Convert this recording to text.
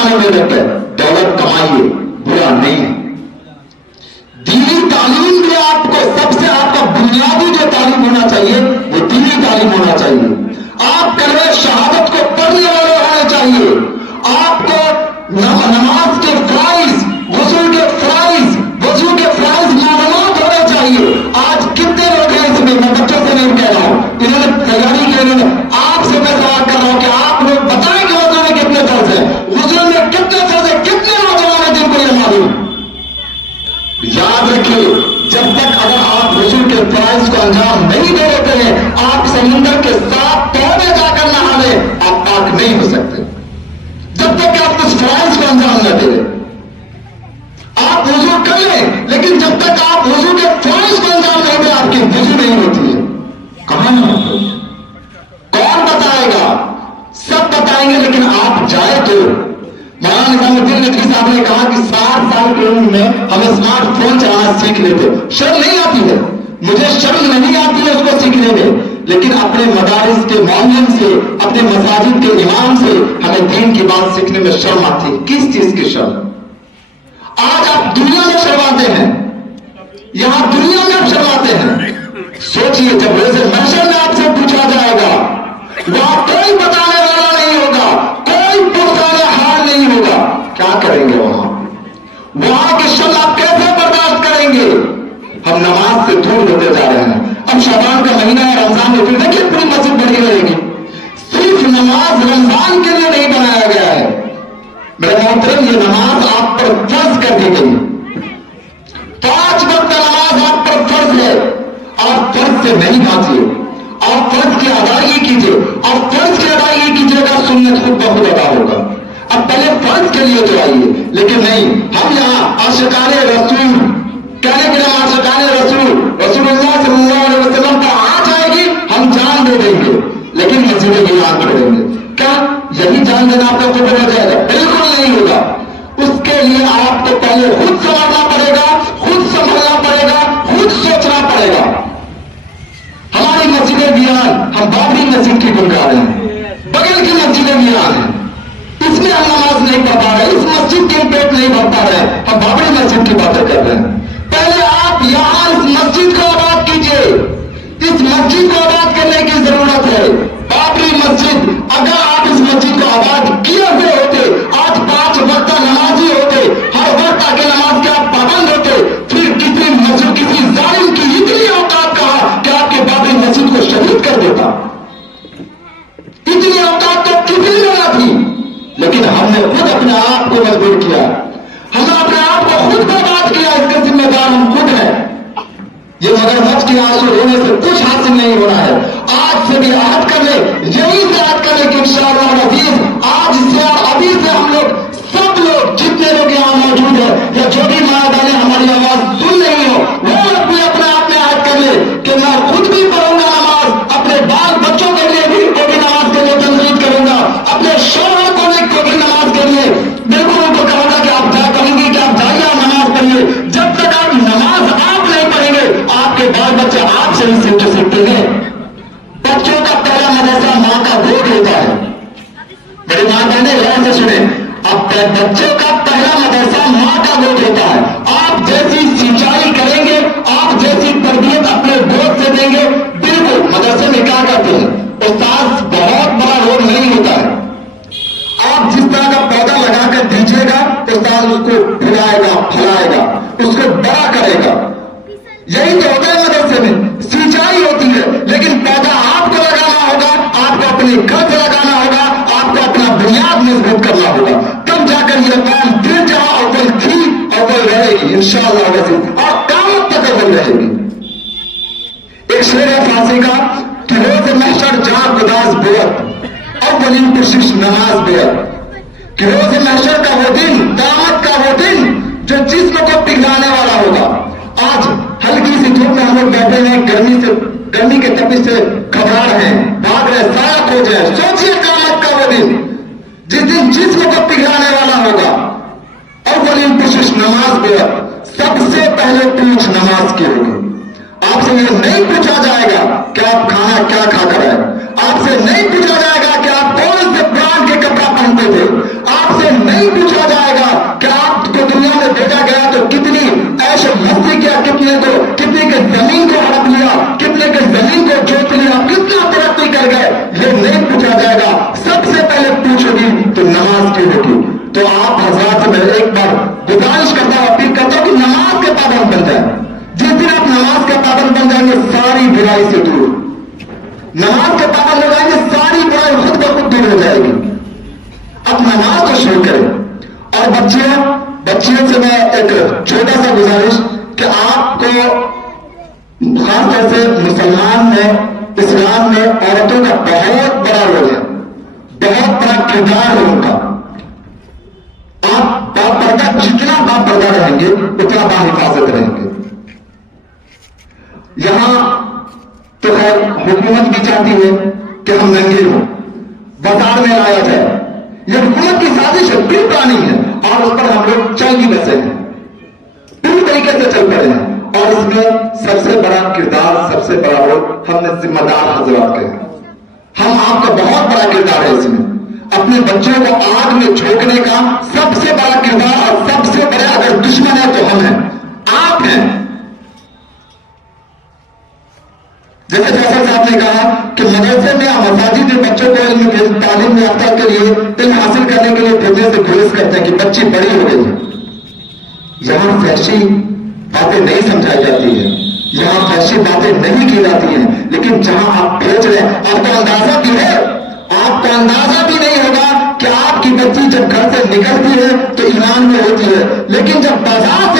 कमाने में लग गए। दौलत कमाइए, बुरा नहीं है। दीनी तालीम भी आपको सबसे आपका बुनियादी जो तालीम होना चाहिए वो दीनी तालीम होना चाहिए। आप कलमे शहादत को पढ़ने वाले होने चाहिए। आपको नमाज के फराइज, वजू के फराइज मालूमात होने चाहिए। आज कितने लोग हैं इसमें, मैं बच्चों से नहीं कह रहा हूं, इन्होंने तैयारी की, इन्होंने आपसे मैं सवाल कर रहा हूं कि आप लोग बताएं कि वजू में कितने फर्ज है, वजू में कितने फर्ज है, कितने नौजवान हैं जिनको यह मालूम। याद रखिए, जब तक अगर आप वजू के फराइज को अंजाम नहीं दे देते हैं, आप समुंदर के साथ तौबे जाकर नहा ले, आप पाक नहीं हो सकते। जब तक आप उस फराइज को अंजाम न दे दें, आप वजू कर लें, लेकिन जब तक आप वजू के फराइज को अंजाम नहीं दें, आपकी वजू नहीं होती है। कहां कौन बताएगा? सब बताएंगे, लेकिन आप जाए तो। मौलाना निजामुद्दीन नकवी साहब ने कहा कि 60 साल की उम्र में हमें स्मार्टफोन चलाना सीख लेते। शर्म नहीं आती है, मुझे शर्म नहीं आती है उसको सीखने में, लेकिन अपने मदारिस के मौलवी से, अपने मसाजिद के इमाम से हमें दीन की बात सीखने में शर्म आती है। किस चीज की शर्म? आज आप दुनिया में शर्माते हैं, यहां दुनिया में आप शर्माते हैं। सोचिए, जब रोज़े महशर में आपसे पूछा जाएगा, वहां कोई बताने वाला नहीं होगा, कोई पुरजाने हाल नहीं होगा, क्या करेंगे? वहां की शर्म आप कैसे बर्दाश्त करेंगे? हम नमाज से दूर होते जा रहे हैं। अब शाबान का महीना है, रमजान में, फिर देखिए पूरी मस्जिद बड़ी रहेगी। सिर्फ नमाज रमजान के लिए नहीं बनाया गया है मेरे मोहतरम, ये नमाज आप पर फर्ज कर दी गई। 5 वक्त नमाज आप पर फर्ज है। आप फर्ज से नहीं बाजिए, आप फर्ज की अदायगी कीजिए, और फर्ज की अदायगी कीजिएगा, सुन्नत खुद ब खुद अदा होगा। अब पहले फर्ज के लिए तो आइए, लेकिन नहीं, हम यहाँ आशिकाने रसूल कहने के लिए आशिकाने रसूलुल्लाह सल्लल्लाहु अलैहि वसल्लम पर आ जाएगी, हम जान दे देंगे, लेकिन मस्जिद की याद करेंगे। क्या यही जान देना आपका कुफर हो जाएगा? बिल्कुल नहीं होगा। उसके लिए आपको पहले खुद संभालना पड़ेगा, खुद संभलना पड़ेगा, खुद सोचना पड़ेगा। हमारी मस्जिदें वीरान, हम बाबरी मस्जिद की बुनकर हैं, बगल की मस्जिदें वीरान हैं, इसमें हम नमाज नहीं पढ़ पा रहे, इस मस्जिद के पेट नहीं भर पा रहे, हम बाबरी मस्जिद की बातें कर रहे हैं। पहले आप यहां इस मस्जिद को आबाद कीजिए, इस मस्जिद को आबाद करने की जरूरत है। बाबरी मस्जिद, अगर आप इस मस्जिद को आबाद किए हुए होते, आज 5 वक्त नमाजी होते, हर वक्त आके नमाज के आप पाबंद होते, फिर किसी मस्जिद, किसी जालिम की इतनी औकात कहा कि आपके बाबरी मस्जिद को शहीद कर देता। इतनी औकात तो किसी में न थी, लेकिन हमने खुद अपने आप को मजबूर किया, हमने अपने आप को खुद बर्बाद किया। इसके जिम्मेदार हम खुद हैं। ये मगरमच्छ के आंसू रोने से कुछ हासिल नहीं हो रहा है। आज से भी आहद कर ले, यही से आहद कर ले कि इंशाअल्लाह अज़ीज़, आज से और अभी से हम लोग, सब लोग, जितने लोग यहाँ मौजूद है, या जो भी माँ बहने हमारी आवाज सुन रही हो, वो लोग भी अपने आप में आहद कर ले कि मैं खुद भी पढ़ूंगा नमाज, अपने बाल बच्चों के लिए भी वो भी नमाज के लिए तनकीद करूंगा, अपने शौहर को भी नमाज के लिए बिल्कुल उनको कहूंगा कि आप क्या करेंगे, कि आप जाइए नमाज पढ़िए। जब तक आप नमाज आप नहीं पढ़ेंगे, आपके बाल बच्चे आपसे नहीं सीखते हैं। बच्चों का पहला मदरसा माँ का गोद होता है। मेरी माँ बहने ध्यान से सुने, अब बच्चों का पहला मदरसा माँ का गोद होता है। आप जैसी सिंचाई करेंगे, आप जैसी तरबियत अपने गोद से देंगे, बिल्कुल मदरसे में क्या करते हैं, उस्ताद बहुत बड़ा रोल नहीं होता है। आप जिस तरह का पौधा लगाकर दीजिएगा, उस्ताद उसको फुलाएगा, फैलाएगा, उसको बड़ा करेगा। यही तो होता है मदरसे में, सिंचाई होती है, लेकिन पौधा आपको लगाना होगा, आपको अपने घर से लगाना होगा, आपको अपना बुनियाद मजबूत करना होगा, तब जाकर ये कौम फिर जहां अव्वल थी अव्वल रहेगी इंशाअल्लाह, और क़यामत तक अव्वल रहेगी। एक शेर है फांसी का कि रोज़ महशर जहां गुदास बेअत, अव्वलीन कोशिश नमाज बेअत, कि रोज़ महशर का वो दिन, क़यामत का वो दिन जो जिस्म को पिघलाने वाला होगा। आज हल्की सी धूप में हम लोग बैठे हैं, गर्मी के तपिश से घबरा रहे हैं, भाग रहे, साया खो जाए। सोचिए क़यामत का वो दिन जिस दिन जिस्म को पिघलाने वाला होगा। अव्वलीन कोशिश नमाज बेअत, सबसे पहले पूछ नमाज की होगी। आपसे ये नहीं पूछा जाएगा कि आप खाना क्या खाकर आए, आपसे नहीं पूछा जाएगा कि आप कौन से ब्रांड के कपड़ा पहनते थे, आपसे नहीं ایک بار گزارش کرتا ہوں، اپیل کرتا ہوں کہ نماز کے پابند بن جائیں. جس دن آپ نماز کے پابند بن جائیں گے ساری برائی سے دور، نماز کے پابند ہو جائیں گے ساری برائی خود بخود دور ہو جائے گی. اب نماز کو شروع کریں. اور بچیوں سے میں ایک چھوٹا سا گزارش کہ آپ کو خاص طور سے مسلمان میں، اسلام میں عورتوں کا بہت بڑا رول ہے، بہت بڑا کردار ہے ان کا. آپ باپردہ، جتنا باپردہ رہیں گے اتنا باحفاظت رہیں گے. یہاں تو خیر حکومت بھی چاہتی ہے کہ ہم ننگے ہوں، بازار میں لایا جائے. یہ حکومت کی سازش ہے، پری پلاننگ ہے، اور اس پر ہم لوگ چل بھی بسے ہیں، پوری طریقے سے چل پڑے ہیں. اور اس میں سب سے بڑا کردار، سب سے بڑا رول ہم نے ذمہ دار حضرات کے ہیں. ہم آپ کا بہت بڑا کردار ہے اس میں. اپنے بچوں کو آگ میں جھونکنے کا سب سے بڑا کردار اور سب سے بڑے اگر دشمن ہے تو ہم ہیں، آپ ہیں. جیسے فیصل صاحب نے کہا کہ مدرسے میں اور مساجد میں بچوں کو علم تعلیم یافتہ کے لیے، علم حاصل کرنے کے لیے بھیجنے سے گریز کرتے ہیں کہ بچی بڑی ہو گئی ہے. یہاں فحشی باتیں نہیں سمجھائی جاتی ہیں، یہاں فحشی باتیں نہیں کی جاتی ہیں. لیکن جہاں آپ بھیج رہے ہیں، آپ کو اندازہ بھی ہے، آپ کو اندازہ بھی نہیں ہوگا کہ آپ کی بچی جب گھر سے نکلتی ہے تو ایمان میں ہوتی ہے، لیکن جب بازار سے